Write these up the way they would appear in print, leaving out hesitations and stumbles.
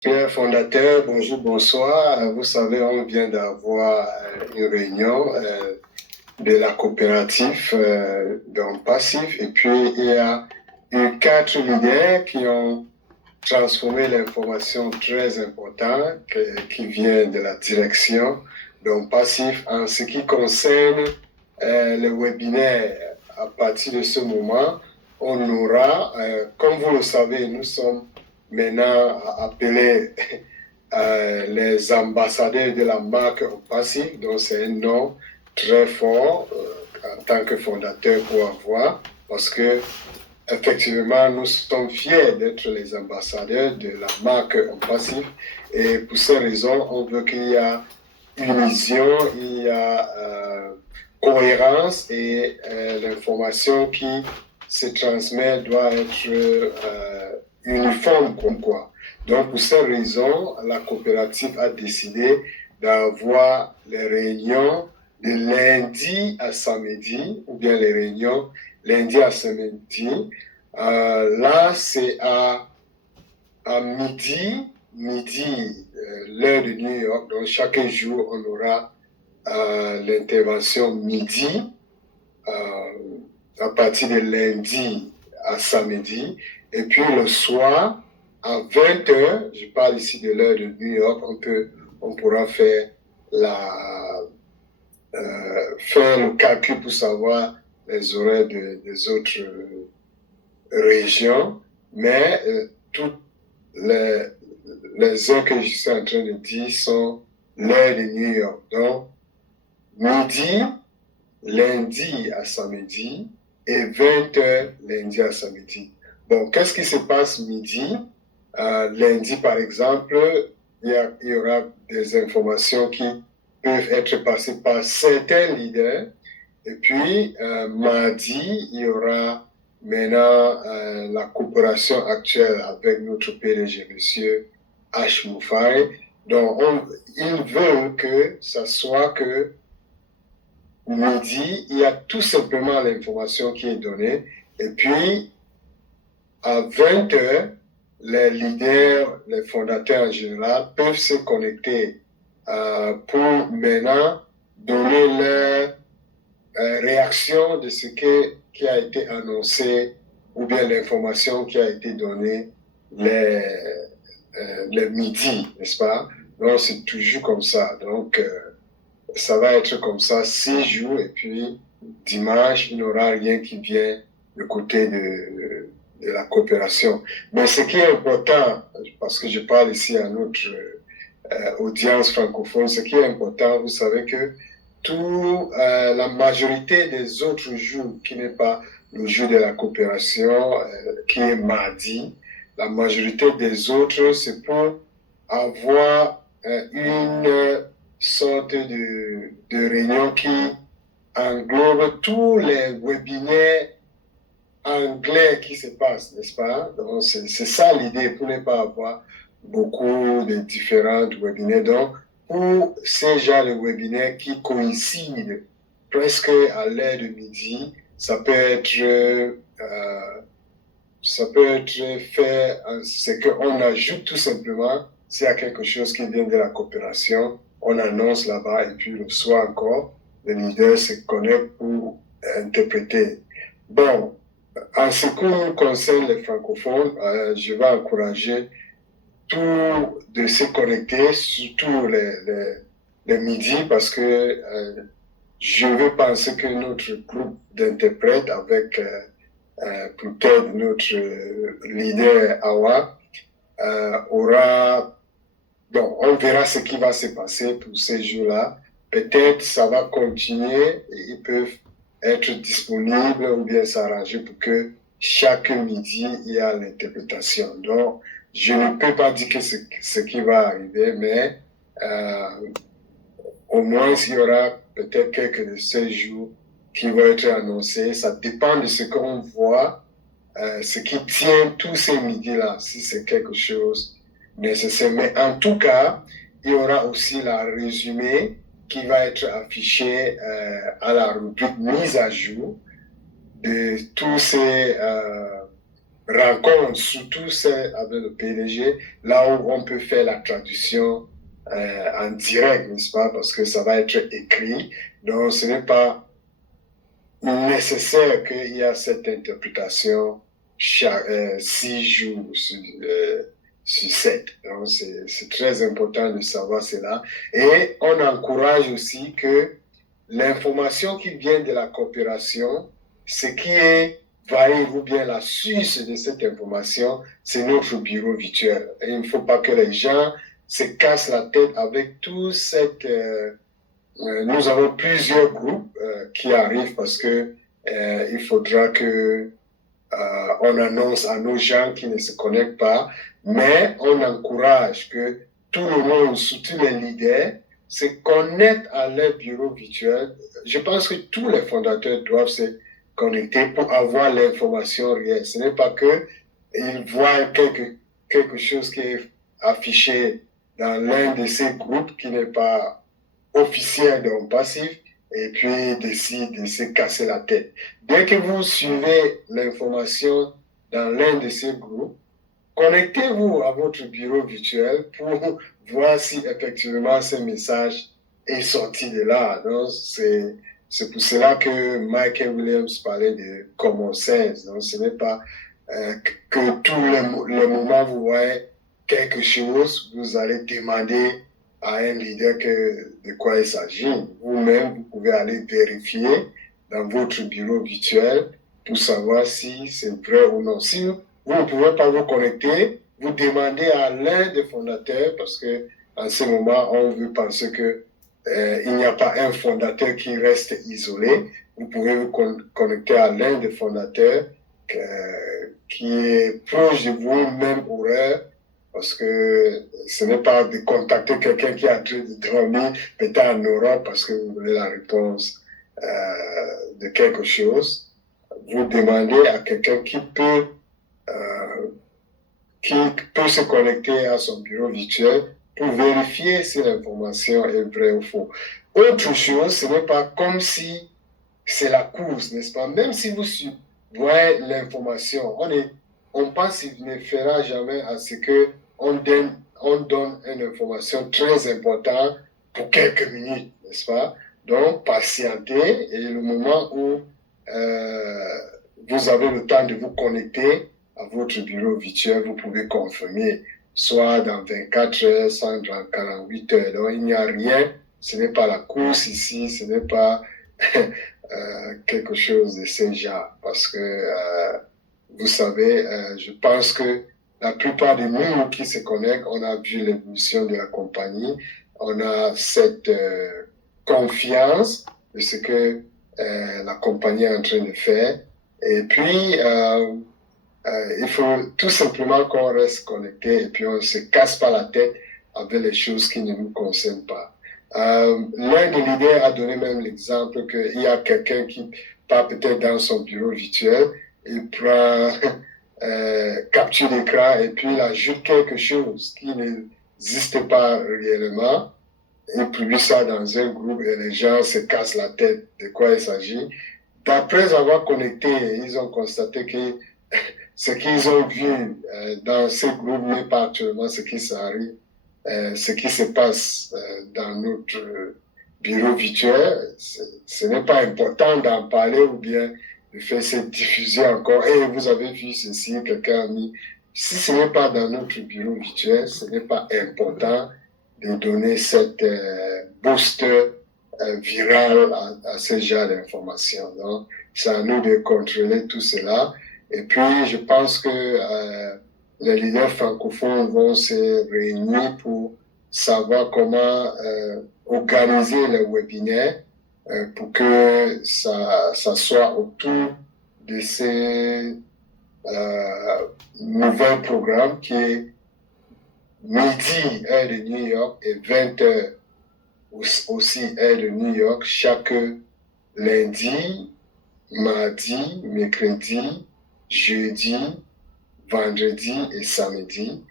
Pierre fondateur, bonjour, bonsoir. Vous savez, on vient d'avoir une réunion de la coopérative donc passif et puis il y a eu quatre leaders qui ont transformé l'information très importante qui vient de la direction donc passif en ce qui concerne le webinaire. À partir de ce moment, on aura, comme vous le savez, nous sommes maintenant appelés les ambassadeurs de la marque Passif, donc c'est un nom très fort en tant que fondateur pour avoir, parce que effectivement, nous sommes fiers d'être les ambassadeurs de la marque Passif, et pour ces raisons, on veut qu'il y ait une vision, il y a cohérence et l'information qui se transmet doit être uniforme comme quoi. Donc, pour ces raisons, la coopérative a décidé d'avoir les réunions de lundi à samedi, ou bien les réunions lundi à samedi. Là, c'est à midi, l'heure de New York. Donc, chaque jour, on aura l'intervention midi, à partir de lundi à samedi. Et puis le soir, à 20 h, je parle ici de l'heure de New York, on pourra faire faire le calcul pour savoir les horaires des autres régions, mais toutes les, les heures que je suis en train de dire sont l'heure de New York. Donc, midi, lundi à samedi et 20 h lundi à samedi. Bon, qu'est-ce qui se passe midi? Lundi, par exemple, il y aura des informations qui peuvent être passées par certains leaders. Et puis, mardi, il y aura maintenant la coopération actuelle avec notre PDG, monsieur H. Moufari. Donc, ils veulent que ça soit que midi, il y a tout simplement l'information qui est donnée. Et puis, à 20 h, les leaders, les fondateurs en général peuvent se connecter pour maintenant donner leur réaction de ce qui a été annoncé ou bien l'information qui a été donnée les midis, n'est-ce pas? Donc, c'est toujours comme ça. Donc, ça va être comme ça 6 jours et puis dimanche, il n'y aura rien qui vient du côté de la coopération. Mais ce qui est important, parce que je parle ici à notre audience francophone, ce qui est important, vous savez que la majorité des autres jours qui n'est pas le jour de la coopération, qui est mardi, la majorité des autres, c'est pour avoir une sorte de réunion qui englobe tous les webinaires anglais qui se passent, n'est-ce pas? Donc, c'est ça l'idée, pour ne pas avoir beaucoup de différents webinaires. Donc, pour ces genres de webinaires qui coïncident presque à l'heure de midi, ça peut être fait, c'est qu'on ajoute tout simplement, s'il y a quelque chose qui vient de la coopération, on annonce là-bas et puis le soir encore, le leader se connecte pour interpréter. Bon, en ce qui nous concerne les francophones, je vais encourager tout de se connecter, surtout les midis, parce que je veux penser que notre groupe d'interprètes avec peut-être notre leader Awa aura... Bon, on verra ce qui va se passer pour ces jours-là. Peut-être ça va continuer et ils peuvent être disponibles ou bien s'arranger pour que chaque midi, il y a l'interprétation. Donc, je ne peux pas dire que ce qui va arriver, mais au moins, il y aura peut-être quelques de ces jours qui vont être annoncés. Ça dépend de ce qu'on voit, ce qui tient tous ces midis-là, si c'est quelque chose nécessaire. Mais en tout cas, il y aura aussi la résumé qui va être affiché à la rubrique mise à jour de tous ces rencontres, surtout celles avec le PDG, là où on peut faire la traduction en direct, n'est-ce pas? Parce que ça va être écrit. Donc, ce n'est pas nécessaire qu'il y ait cette interprétation 6 jours sur 7. Donc, c'est très important de savoir cela. Et on encourage aussi que l'information qui vient de la coopération, ce qui est valide ou bien la source de cette information, c'est notre bureau virtuel. Et il ne faut pas que les gens se cassent la tête avec tout cette... nous avons plusieurs groupes qui arrivent parce que il faudra que on annonce à nos gens qui ne se connectent pas, mais on encourage que tout le monde, surtout les leaders, se connectent à leur bureau virtuel. Je pense que tous les fondateurs doivent se connecter pour avoir l'information réelle. Ce n'est pas que ils voient quelque chose qui est affiché dans l'un de ces groupes qui n'est pas officiel donc passif et puis décide de se casser la tête. Dès que vous suivez l'information dans l'un de ces groupes, connectez-vous à votre bureau virtuel pour voir si effectivement ce message est sorti de là. Donc, c'est pour cela que Michael Williams parlait de common sense. Donc, ce n'est pas que tous les moments vous voyez quelque chose, vous allez demander à un leader de quoi il s'agit. Vous-même, vous pouvez aller vérifier dans votre bureau virtuel pour savoir si c'est vrai ou non. Si vous ne pouvez pas vous connecter, vous demandez à l'un des fondateurs, parce que en ce moment, on veut penser que il n'y a pas un fondateur qui reste isolé. Vous pouvez vous connecter à l'un des fondateurs qui est proche de vous, même horaire, parce que ce n'est pas de contacter quelqu'un qui est en train de dormir, peut-être en Europe, parce que vous voulez la réponse de quelque chose. Vous demandez à quelqu'un qui peut se connecter à son bureau virtuel pour vérifier si l'information est vraie ou faux. Autre chose, ce n'est pas comme si c'est la course, n'est-ce pas? Même si vous voyez l'information, on pense qu'il ne fera jamais à ce qu'on donne une information très importante pour quelques minutes, n'est-ce pas? Donc, patientez et le moment où vous avez le temps de vous connecter à votre bureau virtuel, vous pouvez confirmer, soit dans 24 heures, soit dans 48 heures. Donc, il n'y a rien, ce n'est pas la course ici, ce n'est pas quelque chose de ce genre. Parce que, vous savez, je pense que la plupart de nous qui se connectent, on a vu l'évolution de la compagnie, on a cette confiance de ce que la compagnie est en train de faire. Et puis, il faut tout simplement qu'on reste connecté et puis on ne se casse pas la tête avec les choses qui ne nous concernent pas. L'un des leaders a donné même l'exemple qu'il y a quelqu'un qui part peut-être dans son bureau virtuel, il prend capture d'écran et puis il ajoute quelque chose qui n'existe pas réellement. Il publie ça dans un groupe et les gens se cassent la tête de quoi il s'agit. D'après avoir connecté, ils ont constaté que ce qu'ils ont vu dans ce groupe n'est pas actuellement ce qui s'arrive, ce qui se passe dans notre bureau virtuel. Ce n'est pas important d'en parler ou bien de faire cette diffusion encore. Et vous avez vu ceci, quelqu'un a mis. Si ce n'est pas dans notre bureau virtuel, ce n'est pas important de donner cette boost viral à ce genre d'informations. Donc, c'est à nous de contrôler tout cela. Et puis, je pense que les leaders francophones vont se réunir pour savoir comment organiser les webinaires pour que ça soit autour de ces nouveaux programmes qui est midi, heure de New York, et 20h aussi, heure de New York, chaque lundi, mardi, mercredi, jeudi, vendredi et samedi,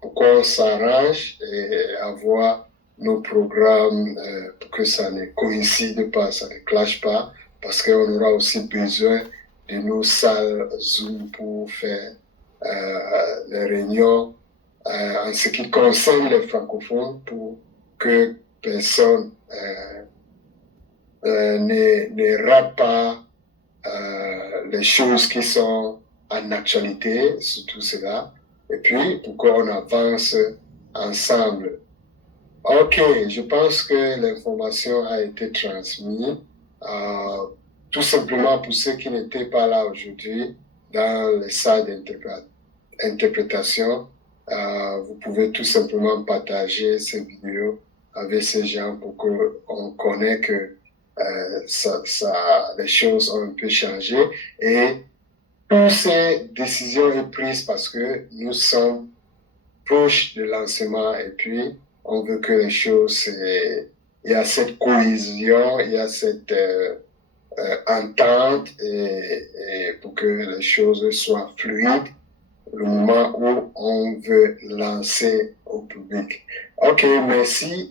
pour qu'on s'arrange et avoir nos programmes pour que ça ne coïncide pas, ça ne clash pas, parce qu'on aura aussi besoin de nos salles Zoom pour faire les réunions en ce qui concerne les francophones pour que personne ne rate pas les choses qui sont en actualité, surtout cela, et puis pour qu'on avance ensemble. Ok, je pense que l'information a été transmise. Tout simplement pour ceux qui n'étaient pas là aujourd'hui dans les salles d'interprétation, vous pouvez tout simplement partager ces vidéos avec ces gens pour qu'on connaisse que les choses ont un peu changé et toutes ces décisions sont prises parce que nous sommes proches de lancement et puis on veut que les choses, il y a cette cohésion, il y a cette entente et pour que les choses soient fluides le moment où on veut lancer au public. Ok, merci.